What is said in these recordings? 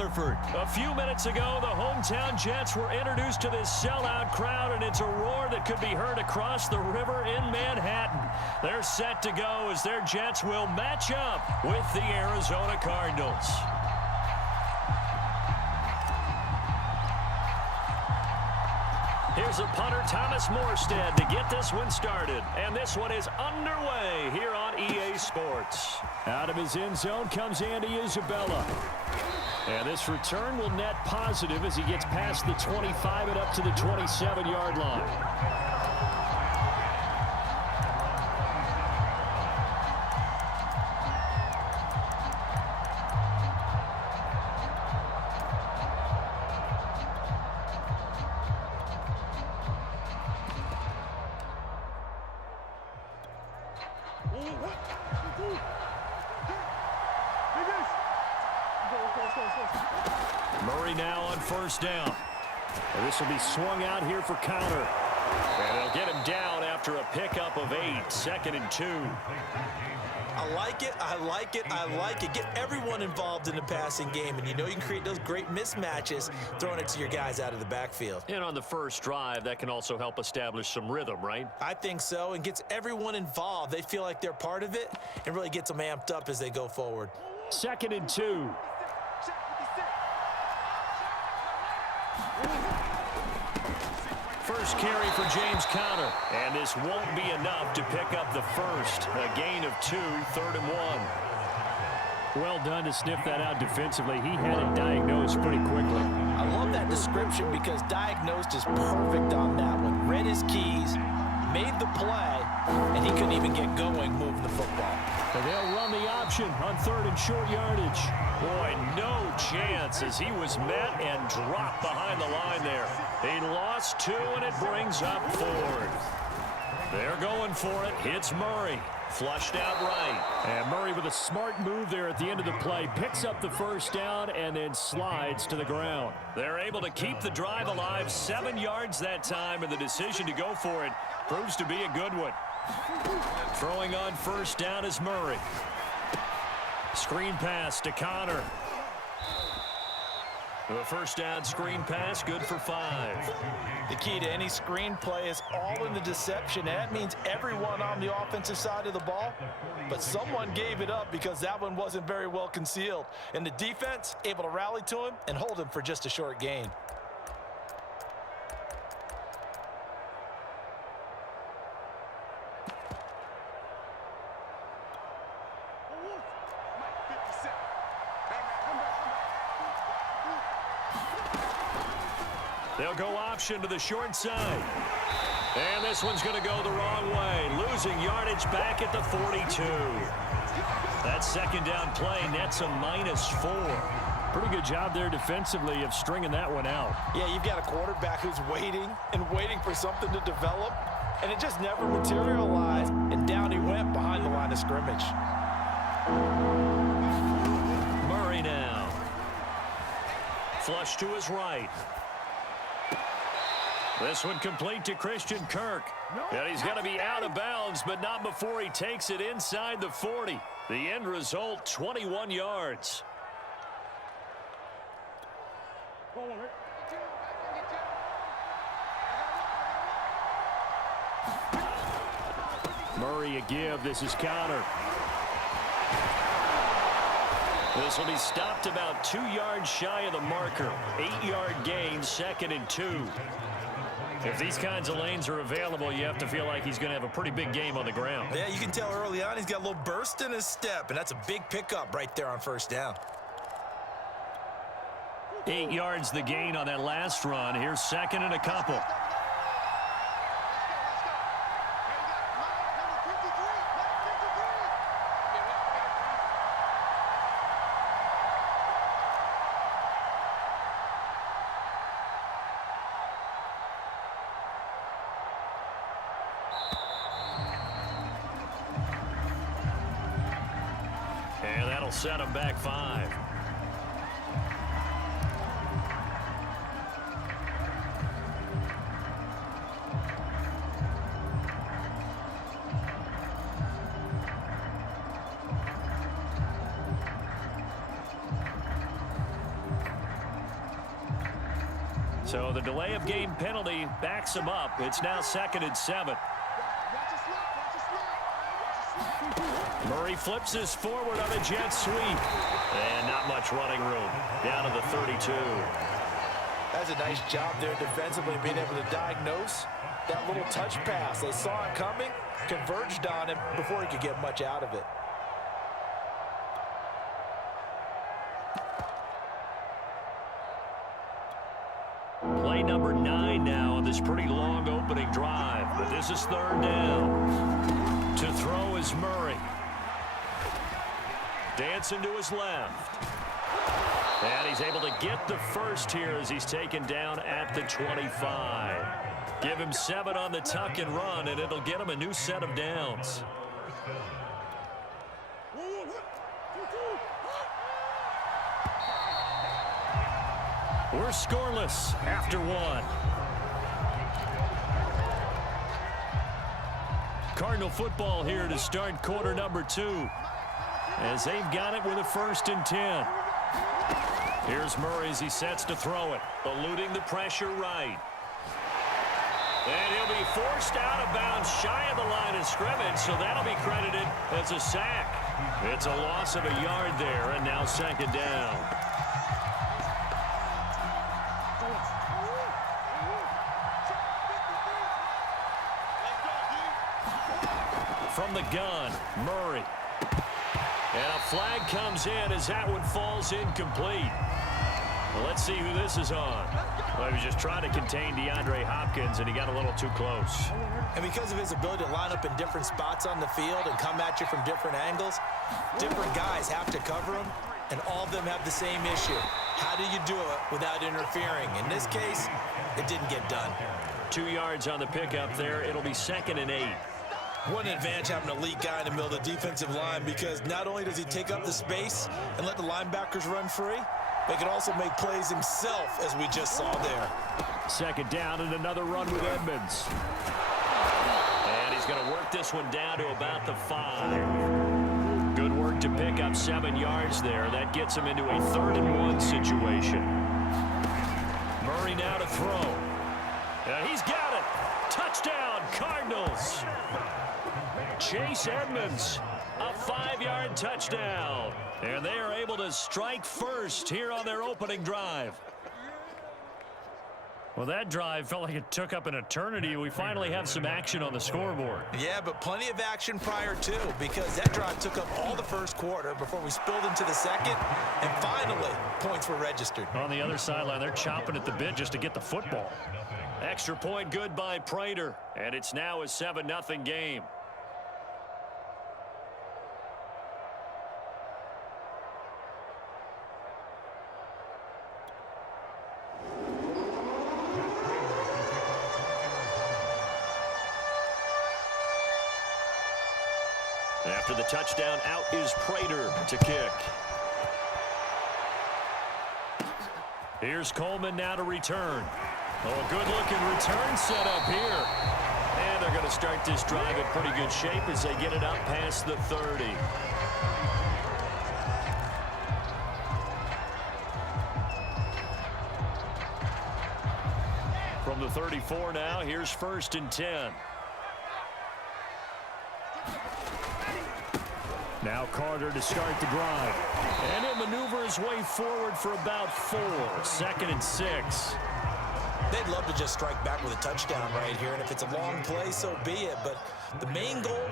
Rutherford. A few minutes ago, the hometown Jets were introduced to this sellout crowd, and it's a roar that could be heard across the river in Manhattan. They're set to go as their Jets will match up with the Arizona Cardinals. Here's a punter, Thomas Morstead, to get this one started. And this one is underway here on EA Sports. Out of his end zone comes Andy Isabella. And this return will net positive as he gets past the 25 and up to the 27-yard line. Murray now on first down. And this will be swung out here for counter. And they'll get him down after a pickup of 8, 2nd and 2. I like it, I like it, I like it. Get everyone involved in the passing game, and you know you can create those great mismatches throwing it to your guys out of the backfield. And on the first drive, that can also help establish some rhythm, right? I think so, and gets everyone involved. They feel like they're part of it and really gets them amped up as they go forward. 2nd and 2. First carry for James Conner. And this won't be enough to pick up the first. A gain of 2, 3rd and 1. Well done to sniff that out defensively. He had it diagnosed pretty quickly. I love that description because diagnosed is perfect on that one. Read his keys, made the play, and he couldn't even get going moving the football. And they'll run the option on 3rd and short yardage. Boy, no chance as he was met and dropped behind the line there. He lost 2, and it brings up 4th. They're going for it. Hits Murray. Flushed out right. And Murray with a smart move there at the end of the play. Picks up the first down and then slides to the ground. They're able to keep the drive alive. 7 yards that time, and the decision to go for it proves to be a good one. Throwing on first down is Murray. Screen pass to Conner. The first down screen pass, good for 5. The key to any screen play is all in the deception. That means everyone on the offensive side of the ball, but someone gave it up because that one wasn't very well concealed. And the defense able to rally to him and hold him for just a short gain. They'll go option to the short side. And this one's going to go the wrong way. Losing yardage back at the 42. That second down play nets a -4. Pretty good job there defensively of stringing that one out. Yeah, you've got a quarterback who's waiting and waiting for something to develop, and it just never materialized, and down he went behind the line of scrimmage. Murray now. Flush to his right. This one complete to Christian Kirk. And he's going to be out of bounds, but not before he takes it inside the 40. The end result, 21 yards. Murray a give. This is Conner. This will be stopped about 2 yards shy of the marker. 8-yard gain, 2nd and 2. If these kinds of lanes are available, you have to feel like he's going to have a pretty big game on the ground. Yeah, you can tell early on he's got a little burst in his step, and that's a big pickup right there on first down. 8 yards the gain on that last run. Here's 2nd and a couple. Set him back 5. So the delay of game penalty backs him up. It's now 2nd and 7. Murray flips this forward on a jet sweep. And not much running room. Down to the 32. That's a nice job there defensively, being able to diagnose that little touch pass. They saw it coming, converged on him before he could get much out of it. Play number 9 now on this pretty long opening drive. But this is 3rd down. To throw is Murray. Dancing to his left. And he's able to get the first here as he's taken down at the 25. Give him 7 on the tuck and run, and it'll get him a new set of downs. We're scoreless after 1. Cardinal football here to start quarter number 2. As they've got it with a 1st and 10. Here's Murray as he sets to throw it. Eluding the pressure right. And he'll be forced out of bounds shy of the line of scrimmage, so that'll be credited as a sack. It's a loss of a yard there, and now 2nd down. From the gun, Murray. And a flag comes in as that one falls incomplete. Well, let's see who this is on. Well, he was just trying to contain DeAndre Hopkins, and he got a little too close. And because of his ability to line up in different spots on the field and come at you from different angles, different guys have to cover him, and all of them have the same issue. How do you do it without interfering? In this case, it didn't get done. 2 yards on the pickup there. It'll be 2nd and 8. What an advantage having an elite guy in the middle of the defensive line, because not only does he take up the space and let the linebackers run free, but he can also make plays himself, as we just saw there. 2nd down and another run with Edmonds. And he's going to work this one down to about the 5. Good work to pick up 7 yards there. That gets him into a 3rd and 1 situation. Murray now to throw. And he's got it. Touchdown, Cardinals. Chase Edmonds, a 5-yard touchdown. And they are able to strike first here on their opening drive. Well, that drive felt like it took up an eternity. We finally have some action on the scoreboard. Yeah, but plenty of action prior to, because that drive took up all the first quarter before we spilled into the second, and finally, points were registered. On the other sideline, they're chomping at the bit just to get the football. Extra point good by Prater, and it's now a 7-0 game. After the touchdown, out is Prater to kick. Here's Coleman now to return. Oh, good-looking return set up here. And they're going to start this drive in pretty good shape as they get it up past the 30. From the 34 now, here's 1st and 10. Now Carter to start the drive. And he'll maneuver his way forward for about 4. 2nd and 6. They'd love to just strike back with a touchdown right here, and if it's a long play, so be it. But the main goal,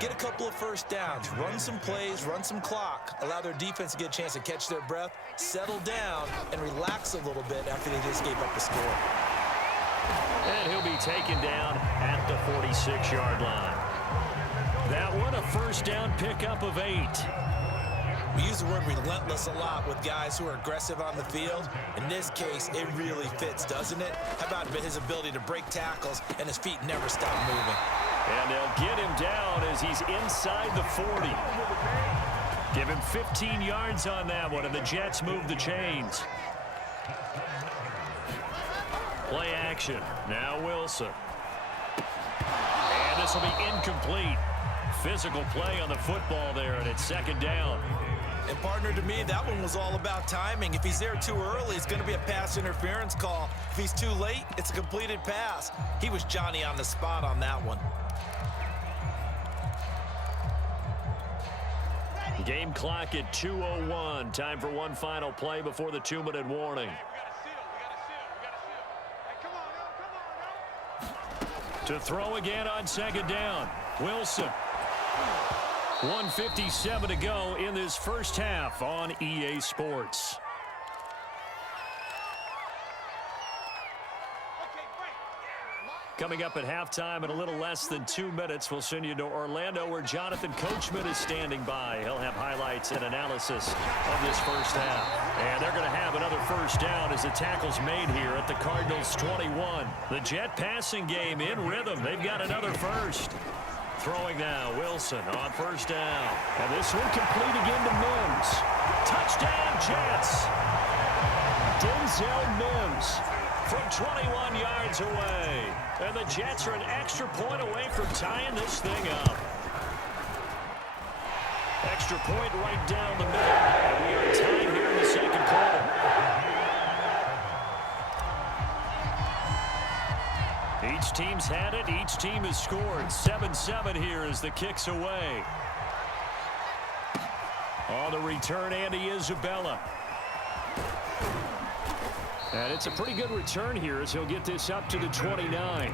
get a couple of first downs, run some plays, run some clock, allow their defense to get a chance to catch their breath, settle down, and relax a little bit after they just gave up a score. And he'll be taken down at the 46-yard line. That one, a 1st down pickup of 8. We use the word relentless a lot with guys who are aggressive on the field. In this case, it really fits, doesn't it? How about his ability to break tackles and his feet never stop moving? And they'll get him down as he's inside the 40. Give him 15 yards on that one, and the Jets move the chains. Play action. Now Wilson. And this will be incomplete. Physical play on the football there, and it's 2nd down. And partner, to me, that one was all about timing. If he's there too early, it's going to be a pass interference call. If he's too late, it's a completed pass. He was Johnny on the spot on that one. Game clock at 2:01. Time for one final play before the 2-minute warning. To throw again on second down. Wilson. 1:57 to go in this first half on EA Sports. Coming up at halftime in a little less than 2 minutes, we'll send you to Orlando where Jonathan Coachman is standing by. He'll have highlights and analysis of this first half. And they're going to have another first down as the tackle's made here at the Cardinals 21. The Jet passing game in rhythm. They've got another first. Throwing now, Wilson on first down. And this one complete again to Mims. Touchdown, Jets. Denzel Mims from 21 yards away. And the Jets are an extra point away from tying this thing up. Extra point right down the middle. And we are tied here in the second quarter. Each team's had it. Each team has scored. 7-7 here as the kick's away. On the return, Andy Isabella. And it's a pretty good return here as he'll get this up to the 29.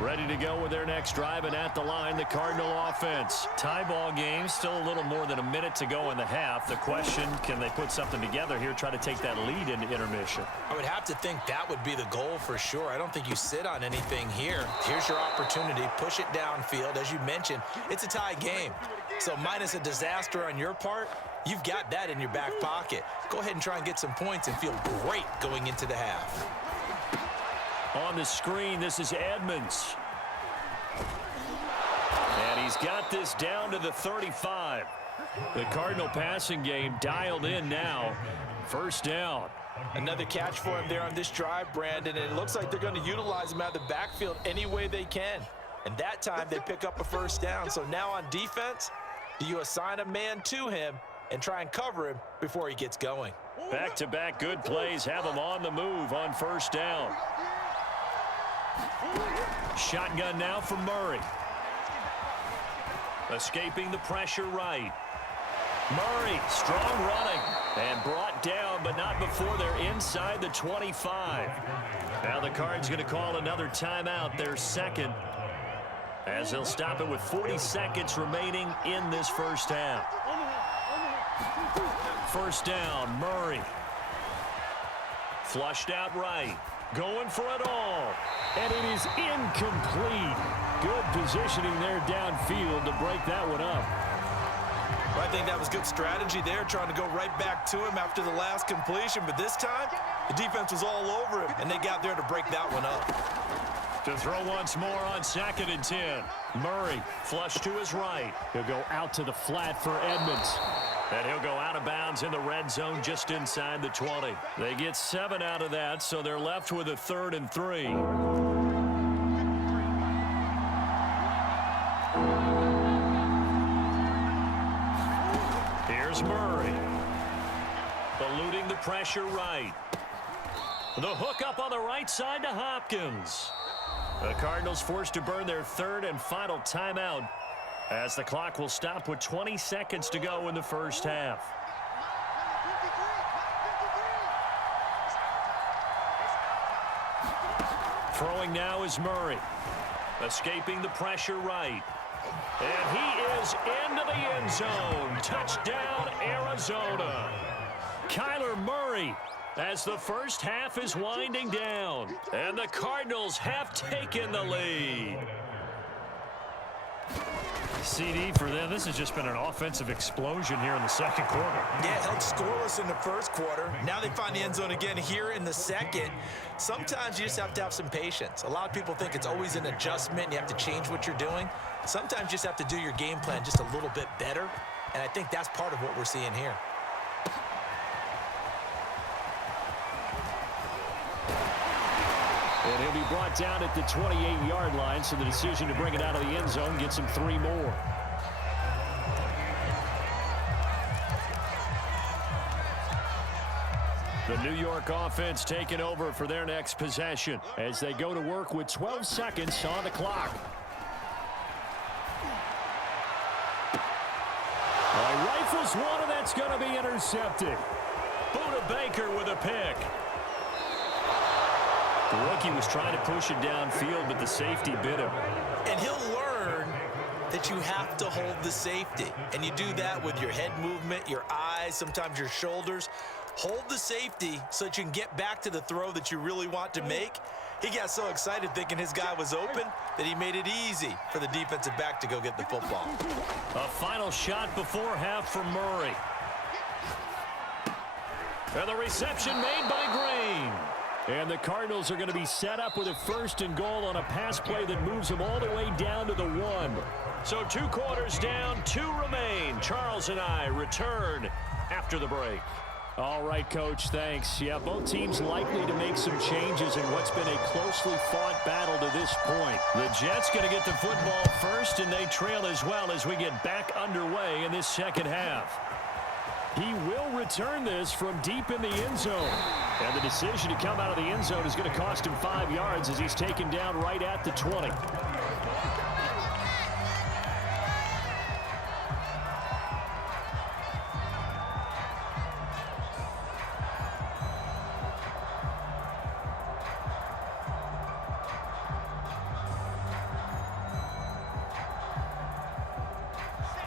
Ready to go with their next drive, and at the line, the Cardinal offense. Tie ball game, still a little more than a minute to go in the half. The question, can they put something together here, try to take that lead into intermission? I would have to think that would be the goal for sure. I don't think you sit on anything here. Here's your opportunity. Push it downfield. As you mentioned, it's a tie game. So minus a disaster on your part, you've got that in your back pocket. Go ahead and try and get some points and feel great going into the half. On the screen, this is Edmonds. And he's got this down to the 35. The Cardinal passing game dialed in now. First down. Another catch for him there on this drive, Brandon, and it looks like they're going to utilize him out of the backfield any way they can. And that time they pick up a first down. So now on defense, do you assign a man to him and try and cover him before he gets going? Back-to-back good plays have him on the move on first down. Shotgun now for Murray. Escaping the pressure right. Murray, strong running, and brought down, but not before they're inside the 25. Now the Cards going to call another timeout, their second, as they'll stop it with 40 seconds remaining in this first half. First down, Murray. Flushed out right. Going for it all. And it is incomplete. Good positioning there downfield to break that one up. I think that was good strategy there, trying to go right back to him after the last completion. But this time, the defense was all over him, and they got there to break that one up. To throw once more on 2nd and 10. Murray flush to his right. He'll go out to the flat for Edmonds. And he'll go out of bounds in the red zone just inside the 20. They get 7 out of that, so they're left with a 3rd and 3. Here's Murray. Eluding the pressure right. The hook up on the right side to Hopkins. The Cardinals forced to burn their 3rd and final timeout, as the clock will stop with 20 seconds to go in the first half. Throwing now is Murray. Escaping the pressure right. And he is into the end zone. Touchdown, Arizona. Kyler Murray, as the first half is winding down. And the Cardinals have taken the lead. CD for them. This has just been an offensive explosion here in the second quarter. Yeah, held scoreless in the first quarter. Now they find the end zone again here in the second. Sometimes you just have to have some patience. A lot of people think it's always an adjustment. You have to change what you're doing. Sometimes you just have to do your game plan just a little bit better. And I think that's part of what we're seeing here. And he'll be brought down at the 28-yard line, so the decision to bring it out of the end zone gets him 3 more. The New York offense taking over for their next possession as they go to work with 12 seconds on the clock. Rifles one, and that's going to be intercepted. Budda Baker with a pick. The rookie was trying to push it downfield, but the safety bit him. And he'll learn that you have to hold the safety. And you do that with your head movement, your eyes, sometimes your shoulders. Hold the safety so that you can get back to the throw that you really want to make. He got so excited thinking his guy was open that he made it easy for the defensive back to go get the football. A final shot before half from Murray. And the reception made by Green. And the Cardinals are going to be set up with a 1st and goal on a pass play that moves them all the way down to the 1. So 2 quarters down, 2 remain. Charles and I return after the break. All right, Coach, thanks. Yeah, both teams likely to make some changes in what's been a closely fought battle to this point. The Jets going to get the football first, and they trail as well as we get back underway in this second half. He will return this from deep in the end zone. And the decision to come out of the end zone is going to cost him 5 yards as he's taken down right at the 20.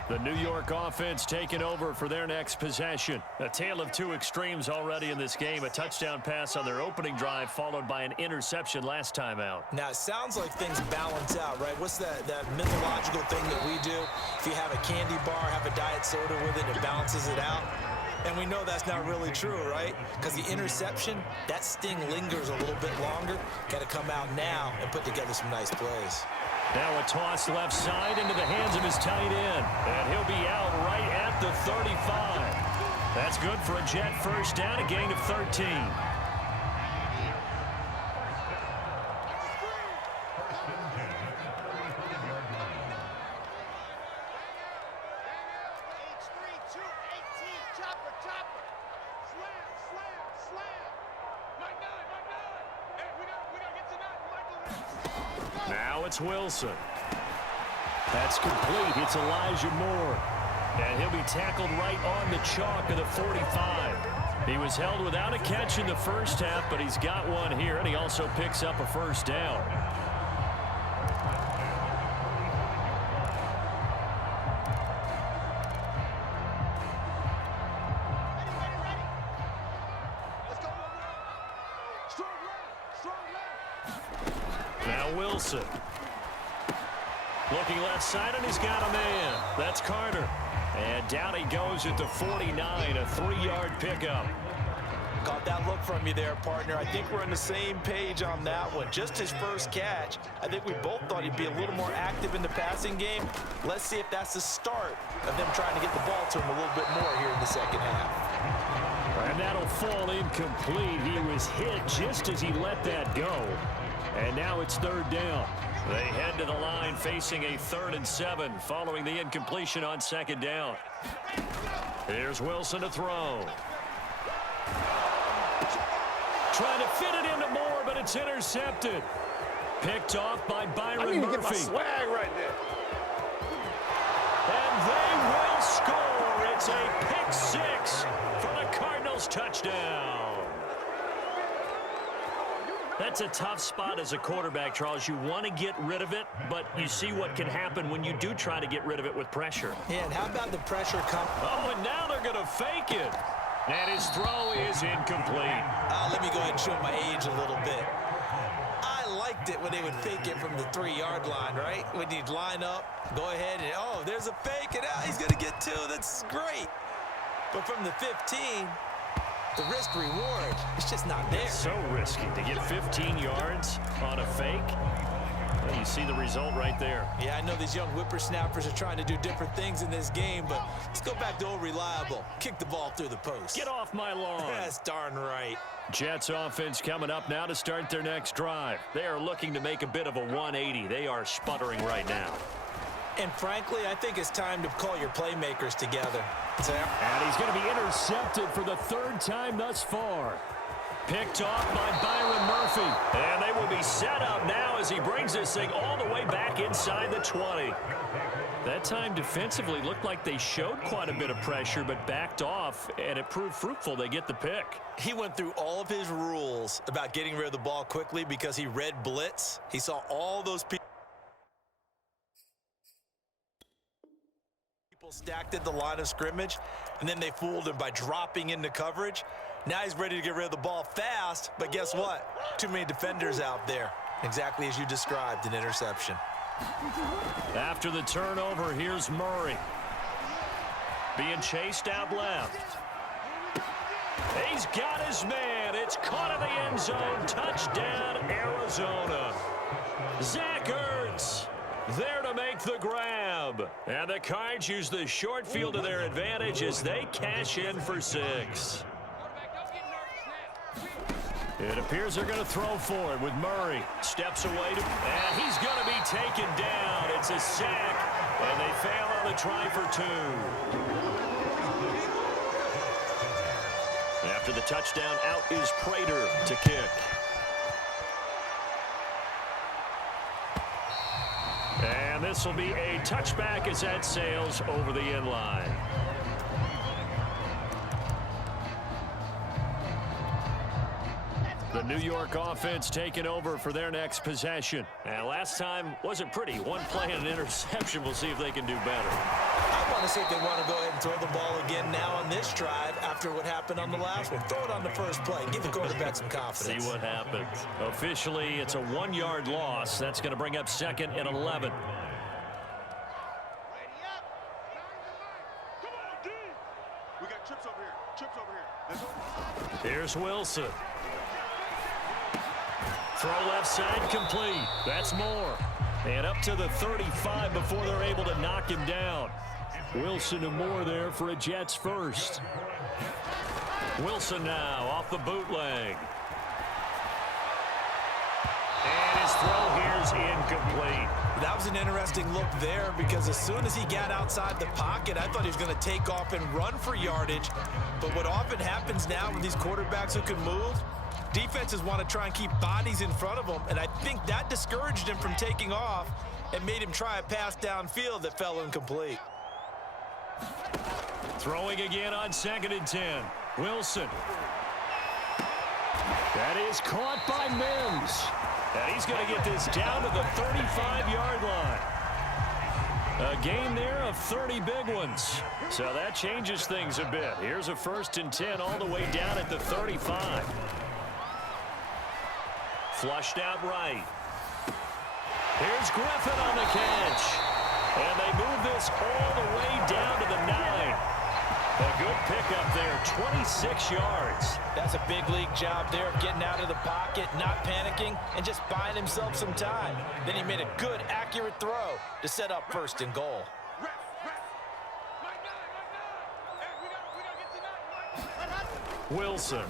The New York offense taking over for their next possession. A tale of 2 extremes already in this game. A touchdown pass on their opening drive followed by an interception last time out. Now, it sounds like things balance out, right? What's that mythological thing that we do? If you have a candy bar, have a diet soda with it, it balances it out. And we know that's not really true, right? Because the interception, that sting lingers a little bit longer. Got to come out now and put together some nice plays. Now a toss left side into the hands of his tight end. And he'll be out right at the 35. That's good for a Jet first down, a gain of 13. Now it's Wilson. That's complete. It's Elijah Moore. And he'll be tackled right on the chalk of the 45. He was held without a catch in the first half, but he's got one here, and he also picks up a first down. Now Wilson. Looking left side, and he's got a man. That's Carter. And down he goes at the 49, a 3-yard pickup. Got that look from you there, partner. I think we're on the same page on that one. Just his first catch. I think we both thought he'd be a little more active in the passing game. Let's see if that's the start of them trying to get the ball to him a little bit more here in the second half. And that'll fall incomplete. He was hit just as he let that go. And now it's 3rd down. They head to the line facing a 3rd and 7 following the incompletion on 2nd down. Here's Wilson to throw. Trying to fit it into Moore, but it's intercepted. Picked off by Byron Murphy. Get my swag right there. And they will score. It's a pick 6 for the Cardinals touchdown. That's a tough spot as a quarterback, Charles. You want to get rid of it, but you see what can happen when you do try to get rid of it with pressure. Yeah, and how about the pressure come? Oh, and now they're going to fake it. And his throw is incomplete. Let me go ahead and show my age a little bit. I liked it when they would fake it from the 3-yard line, right? When you'd line up, go ahead and, oh, there's a fake, and he's going to get 2. That's great. But from the 15, the risk reward, it's just not there. It's so risky to get 15 yards on a fake. Well, you see the result right there. Yeah, I know these young whippersnappers are trying to do different things in this game, but let's go back to old reliable. Kick the ball through the post. Get off my lawn. That's darn right. Jets offense coming up now to start their next drive. They are looking to make a bit of a 180. They are sputtering right now. And frankly, I think it's time to call your playmakers together. And he's going to be intercepted for the third time thus far. Picked off by Byron Murphy. And they will be set up now as he brings this thing all the way back inside the 20. That time defensively looked like they showed quite a bit of pressure but backed off, and it proved fruitful. They get the pick. He went through all of his rules about getting rid of the ball quickly because he read blitz. He saw all those people stacked at the line of scrimmage, and then they fooled him by dropping into coverage. Now he's ready to get rid of the ball fast, but guess what? Too many defenders out there. Exactly as you described, an interception. After the turnover, here's Murray. Being chased out left. He's got his man. It's caught in the end zone. Touchdown, Arizona. Zach Ertz there to make the grab. And the Cards use the short field to their advantage as they cash in for 6. It appears they're going to throw for it with Murray. Steps away, and he's going to be taken down. It's a sack, and they fail on the try for 2. After the touchdown, out is Prater to kick. And this will be a touchback as that sails over the end line. The New York offense taking over for their next possession. And last time wasn't pretty. One play and an interception. We'll see if they can do better. I want to see if they want to go ahead and throw the ball again now on this drive after what happened on the last one. Throw it on the first play. Give the quarterback some confidence. See what happens. Officially, it's a 1-yard loss. That's going to bring up 2nd and 11. We got trips over here. Trips over here. Here's Wilson. Throw left side complete. That's Moore. And up to the 35 before they're able to knock him down. Wilson and Moore there for a Jets first. Wilson now off the bootleg. And his throw here's incomplete. That was an interesting look there because as soon as he got outside the pocket, I thought he was going to take off and run for yardage. But what often happens now with these quarterbacks who can move, defenses want to try and keep bodies in front of them, and I think that discouraged him from taking off and made him try a pass downfield that fell incomplete. Throwing again on 2nd and 10. Wilson. That is caught by Mims. And he's going to get this down to the 35-yard line. A gain there of 30 big ones. So that changes things a bit. Here's a 1st and 10 all the way down at the 35. Flushed out right. Here's Griffin on the catch. And they move this all the way down to the 9. A good pickup there, 26 yards. That's a big league job there of getting out of the pocket, not panicking, and just buying himself some time. Then he made a good, accurate throw to set up 1st and goal. Wilson.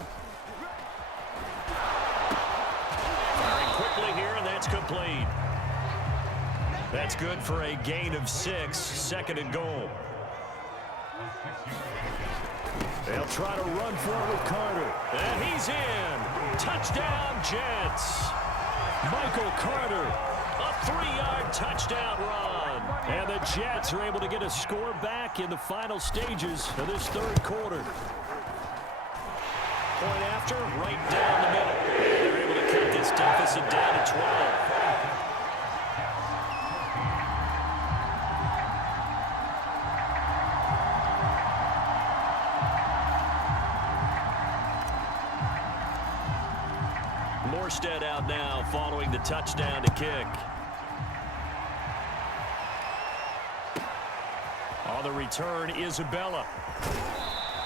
Firing quickly here, and that's complete. That's good for a gain of 6, 2nd and goal. They'll try to run for it with Carter. And he's in. Touchdown, Jets. Michael Carter, a 3-yard touchdown run. And the Jets are able to get a score back in the final stages of this 3rd quarter. Point after, right down the middle. They're able to cut this deficit down to 12. Morstead out now following the touchdown to kick. On the return, Isabella.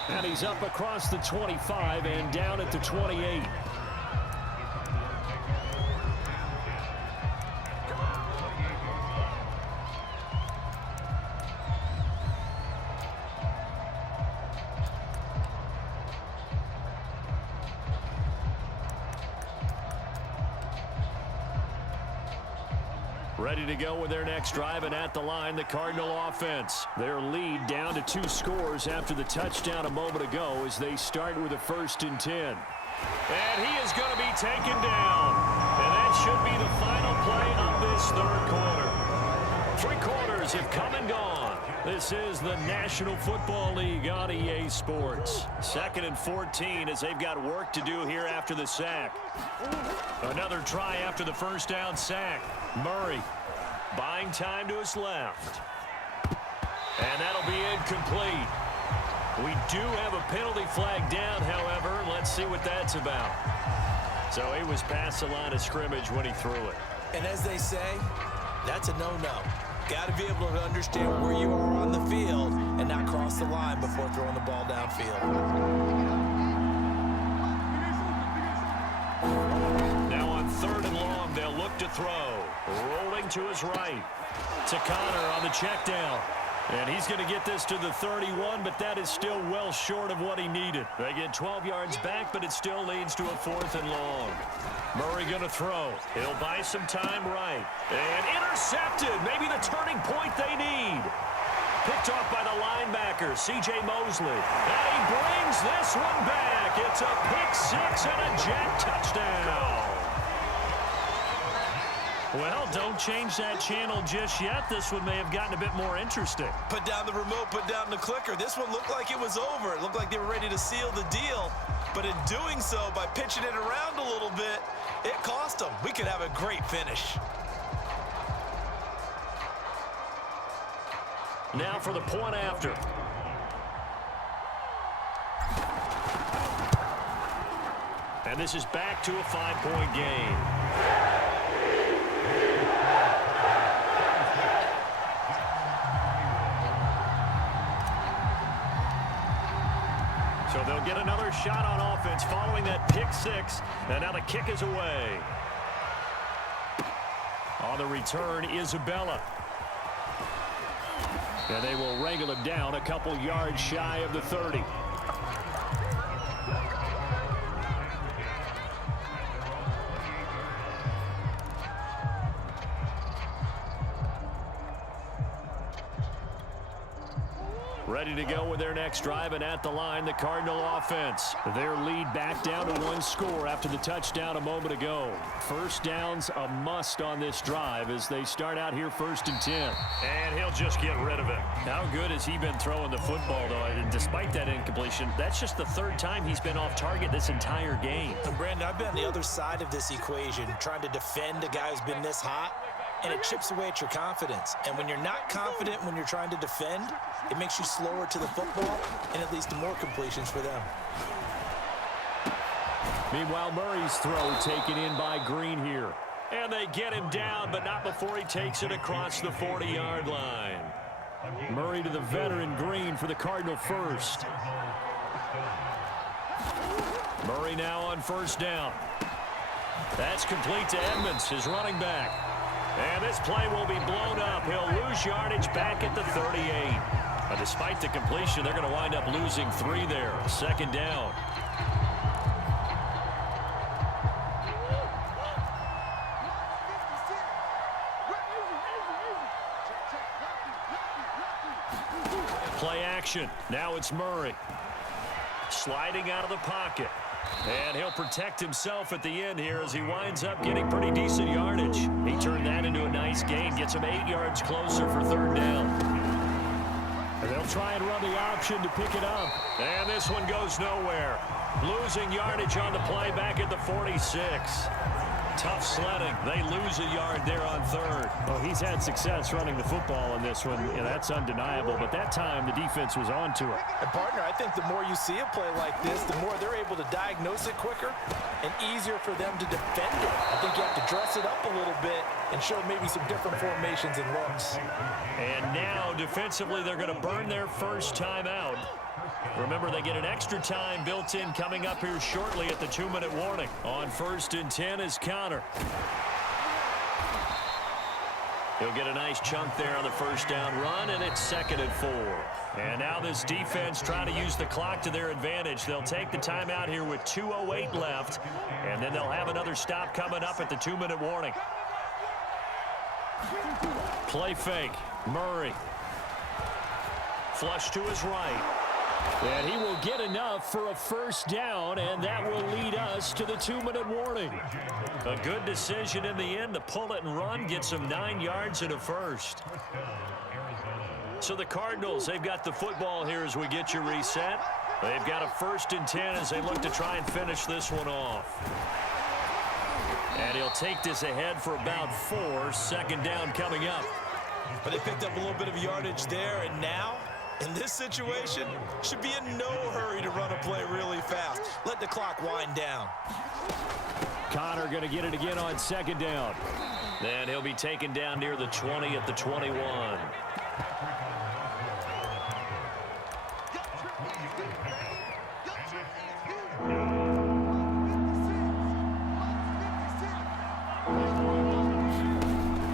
And he's up across the 25 and down at the 28. Ready to go with their next drive, and at the line, the Cardinal offense. Their lead down to 2 scores after the touchdown a moment ago as they start with a 1st and 10. And he is going to be taken down. And that should be the final play of this 3rd quarter. 3 quarters have come and gone. This is the National Football League on EA Sports. 2nd and 14 as they've got work to do here after the sack. Another try after the 1st down sack. Murray buying time to his left. And that'll be incomplete. We do have a penalty flag down, however. Let's see what that's about. So he was past the line of scrimmage when he threw it. And as they say, that's a no-no. Got to be able to understand where you are on the field and not cross the line before throwing the ball downfield. Now on 3rd and long, they'll look to throw. Rolling to his right. To Connor on the check down. And he's going to get this to the 31, but that is still well short of what he needed. They get 12 yards back, but it still leads to a 4th and long. Murray going to throw. He'll buy some time right. And intercepted. Maybe the turning point they need. Picked off by the linebacker, C.J. Mosley. And he brings this one back. It's a pick 6 and a Jet touchdown. Well, don't change that channel just yet. This one may have gotten a bit more interesting. Put down the remote, put down the clicker. This one looked like it was over. It looked like they were ready to seal the deal. But in doing so, by pitching it around a little bit, it cost them. We could have a great finish. Now for the point after. And this is back to a 5-point game. So they'll get another shot on offense following that pick 6. And now the kick is away. On the return, Isabella. And they will wrangle him down a couple yards shy of the 30. Ready to go with their next drive, and at the line, the Cardinal offense. Their lead back down to 1 score after the touchdown a moment ago. 1st downs a must on this drive as they start out here 1st and 10. And he'll just get rid of it. How good has he been throwing the football, though? And despite that incompletion, that's just the 3rd time he's been off target this entire game. And Brandon, I've been on the other side of this equation, trying to defend a guy who's been this hot. And it chips away at your confidence. And when you're not confident when you're trying to defend, it makes you slower to the football, and it leads to more completions for them. Meanwhile, Murray's throw taken in by Green here. And they get him down, but not before he takes it across the 40-yard line. Murray to the veteran Green for the Cardinal first. Murray now on 1st down. That's complete to Edmonds, his running back. And this play will be blown up. He'll lose yardage back at the 38. Despite the completion, they're going to wind up losing 3 there. 2nd down. Play action. Now it's Murray. Sliding out of the pocket. And he'll protect himself at the end here as he winds up getting pretty decent yardage. He turned that into a nice gain, gets him 8 yards closer for 3rd down. And they'll try and run the option to pick it up. And this one goes nowhere. Losing yardage on the play back at the 46. Tough sledding. They lose a yard there on 3rd. Well, he's had success running the football in this one. Yeah, that's undeniable. But that time, the defense was on to it. And, partner, I think the more you see a play like this, the more they're able to diagnose it quicker and easier for them to defend it. I think you have to dress it up a little bit and show maybe some different formations and looks. And now, defensively, they're going to burn their first timeout. Remember, they get an extra time built in coming up here shortly at the 2-minute warning. On 1st and 10 is Connor. He'll get a nice chunk there on the 1st down run, and it's 2nd and 4. And now this defense trying to use the clock to their advantage. They'll take the timeout here with 2:08 left, and then they'll have another stop coming up at the 2-minute warning. Play fake. Murray. Flush to his right. And he will get enough for a first down, and that will lead us to the 2-minute warning. A good decision in the end to pull it and run, get some 9 yards and a first. So the Cardinals, they've got the football here as we get you reset. They've got a 1st and 10 as they look to try and finish this one off. And he'll take this ahead for about 4. 2nd down coming up. But they picked up a little bit of yardage there, and now, in this situation, should be in no hurry to run a play really fast. Let the clock wind down. Connor going to get it again on 2nd down. Then he'll be taken down near the 20 at the 21.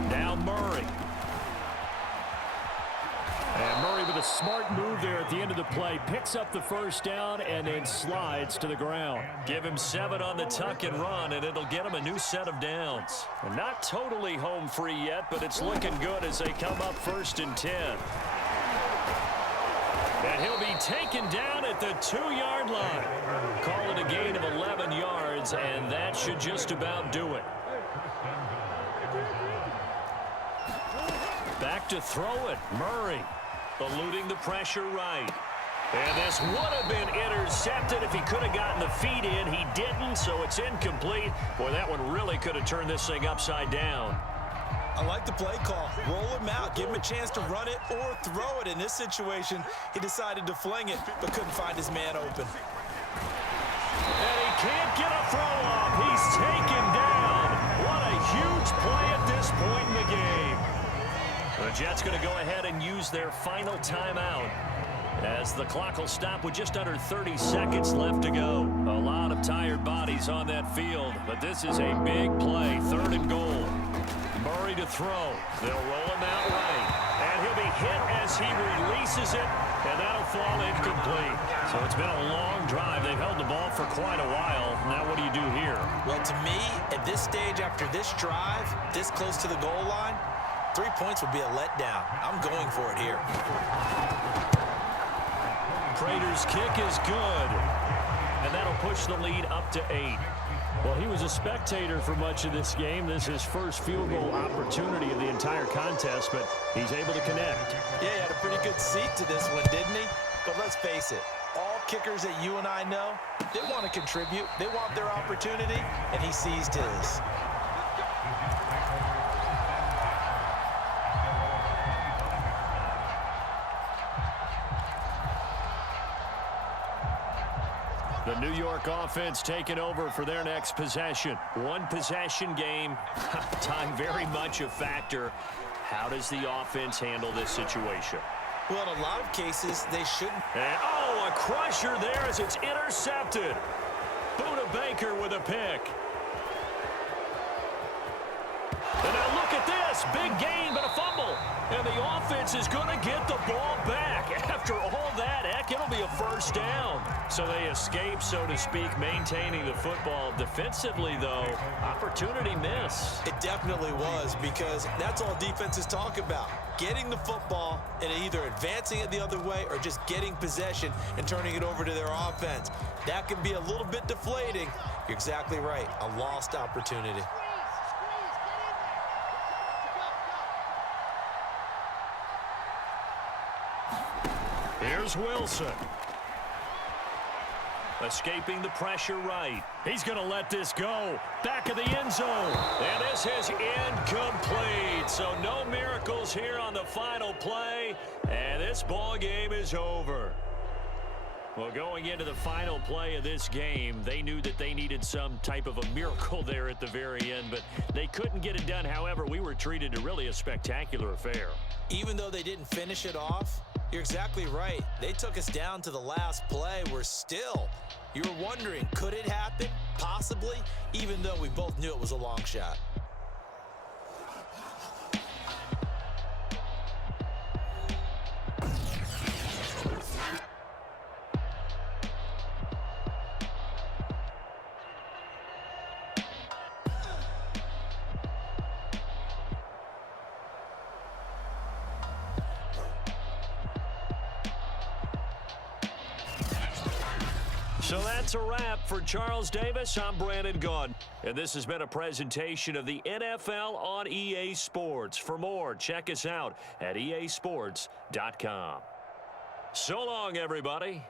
Now Murray. And Murray with a smart move there at the end of the play. Picks up the first down and then slides to the ground. Give him 7 on the tuck and run, and it'll get him a new set of downs. And not totally home free yet, but it's looking good as they come up 1st and 10. And he'll be taken down at the 2-yard line. Call it a gain of 11 yards, and that should just about do it. Back to throw it. Murray eluding the pressure right. And this would have been intercepted if he could have gotten the feet in. He didn't, so it's incomplete. Boy, that one really could have turned this thing upside down. I like the play call. Roll him out. Give him a chance to run it or throw it. In this situation, he decided to fling it, but couldn't find his man open. And he can't get a throw off. He's taken down. What a huge play at this point in the game. The Jets going to go ahead and use their final timeout as the clock will stop with just under 30 seconds left to go. A lot of tired bodies on that field, but this is a big play. 3rd and goal. Murray to throw. They'll roll him out right. And he'll be hit as he releases it, and that'll fall incomplete. So it's been a long drive. They've held the ball for quite a while. Now what do you do here? Well, to me, at this stage after this drive, this close to the goal line, 3 points would be a letdown. I'm going for it here. Prater's kick is good. And that'll push the lead up to 8. Well, he was a spectator for much of this game. This is his first field goal opportunity of the entire contest, but he's able to connect. Yeah, he had a pretty good seat to this one, didn't he? But let's face it, all kickers that you and I know, they want to contribute. They want their opportunity, and he seized his. The New York offense taking over for their next possession. One possession game. Time very much a factor. How does the offense handle this situation? Well, in a lot of cases, they shouldn't. And, oh, a crusher there as it's intercepted. Buda Baker with a pick. And now look at this. Big gain, but a fumble. And the offense is going to get the ball back. After all that, heck, it'll be a first down. So they escape, so to speak, maintaining the football. Defensively, though, opportunity miss. It definitely was, because that's all defenses talk about. Getting the football and either advancing it the other way or just getting possession and turning it over to their offense. That can be a little bit deflating. You're exactly right. A lost opportunity. Here's Wilson. Escaping the pressure right. He's going to let this go. Back of the end zone. And this is incomplete. So no miracles here on the final play. And this ball game is over. Well, going into the final play of this game, they knew that they needed some type of a miracle there at the very end, but they couldn't get it done. However, we were treated to really a spectacular affair. Even though they didn't finish it off, you're exactly right. They took us down to the last play. We're still, you were wondering, could it happen? Possibly, even though we both knew it was a long shot. So that's a wrap for Charles Davis. I'm Brandon Gaudin, and this has been a presentation of the NFL on EA Sports. For more, check us out at easports.com. So long, everybody.